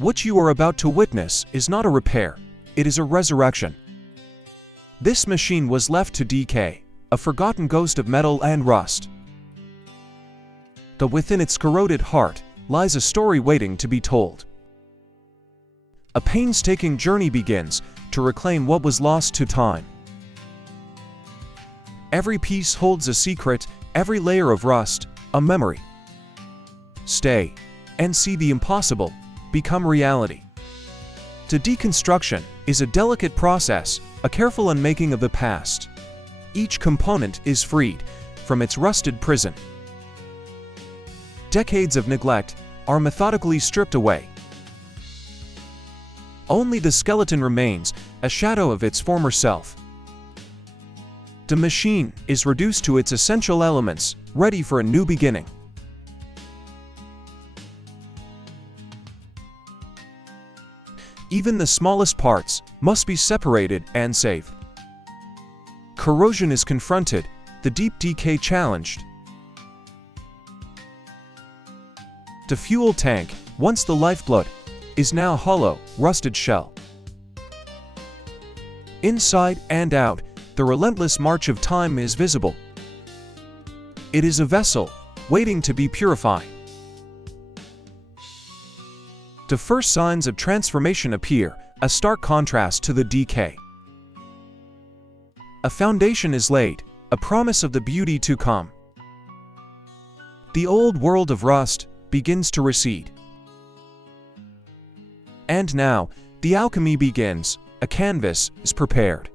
What you are about to witness is not a repair, it is a resurrection. This machine was left to decay, a forgotten ghost of metal and rust. But within its corroded heart lies a story waiting to be told. A painstaking journey begins to reclaim what was lost to time. Every piece holds a secret, every layer of rust, a memory. Stay and see the impossible become reality. The deconstruction is a delicate process, a careful unmaking of the past. Each component is freed from its rusted prison. Decades of neglect are methodically stripped away. Only the skeleton remains, a shadow of its former self. The machine is reduced to its essential elements, ready for a new beginning. Even the smallest parts must be separated and saved. Corrosion is confronted, the deep decay challenged. The fuel tank, once the lifeblood, is now a hollow, rusted shell. Inside and out, the relentless march of time is visible. It is a vessel, waiting to be purified. The first signs of transformation appear, a stark contrast to the decay. A foundation is laid, a promise of the beauty to come. The old world of rust begins to recede. And now, the alchemy begins, a canvas is prepared.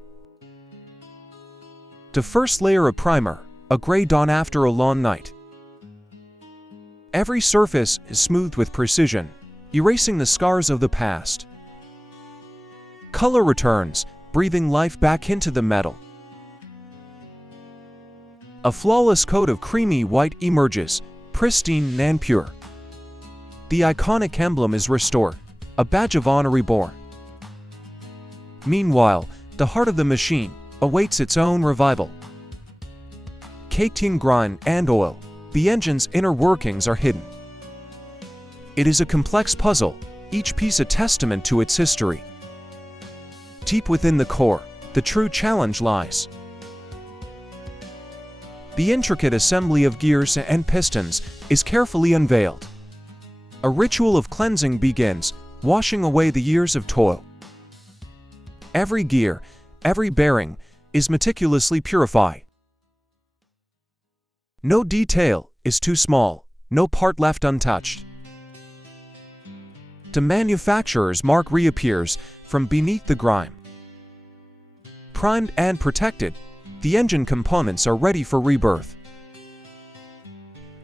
The first layer of primer, a gray dawn after a long night. Every surface is smoothed with precision, erasing the scars of the past. Color returns, breathing life back into the metal. A flawless coat of creamy white emerges, pristine and pure. The iconic emblem is restored, a badge of honor reborn. Meanwhile, the heart of the machine awaits its own revival. Caked in grime and oil, the engine's inner workings are hidden. It is a complex puzzle, each piece a testament to its history. Deep within the core, the true challenge lies. The intricate assembly of gears and pistons is carefully unveiled. A ritual of cleansing begins, washing away the years of toil. Every gear, every bearing, is meticulously purified. No detail is too small, no part left untouched. The manufacturer's mark reappears from beneath the grime. Primed and protected, the engine components are ready for rebirth.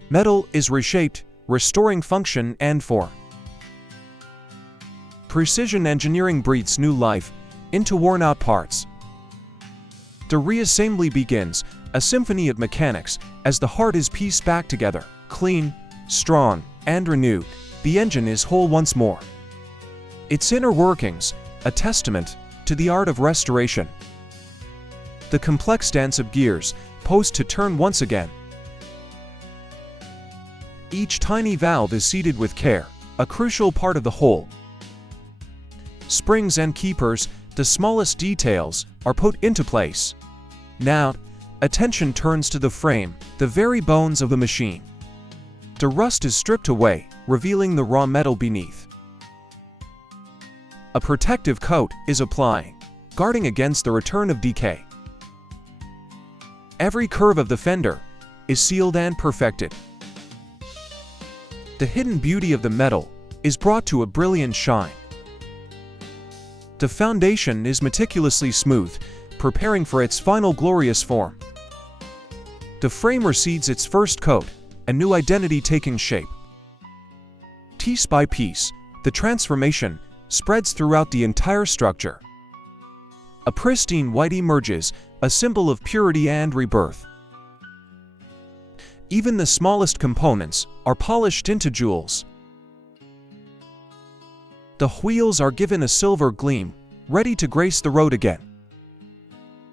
Metal is reshaped, restoring function and form. Precision engineering breathes new life into worn-out parts. The reassembly begins, a symphony of mechanics, as the heart is pieced back together, clean, strong, and renewed. The engine is whole once more. Its inner workings, a testament to the art of restoration. The complex dance of gears, poised to turn once again. Each tiny valve is seated with care, a crucial part of the whole. Springs and keepers, the smallest details, are put into place. Now, attention turns to the frame, the very bones of the machine. The rust is stripped away, revealing the raw metal beneath. A protective coat is applying, guarding against the return of decay. Every curve of the fender is sealed and perfected. The hidden beauty of the metal is brought to a brilliant shine. The foundation is meticulously smoothed, preparing for its final glorious form. The frame receives its first coat, a new identity taking shape. Piece by piece, the transformation spreads throughout the entire structure. A pristine white emerges, a symbol of purity and rebirth. Even the smallest components are polished into jewels. The wheels are given a silver gleam, ready to grace the road again.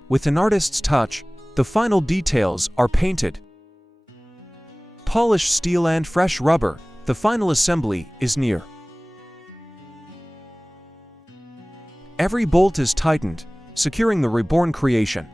With an artist's touch, the final details are painted. Polished steel and fresh rubber, the final assembly is near. Every bolt is tightened, securing the reborn creation.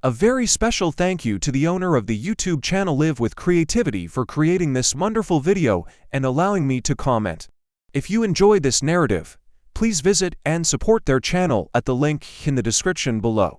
A very special thank you to the owner of the YouTube channel Live with Creativity for creating this wonderful video and allowing me to comment. If you enjoyed this narrative, please visit and support their channel at the link in the description below.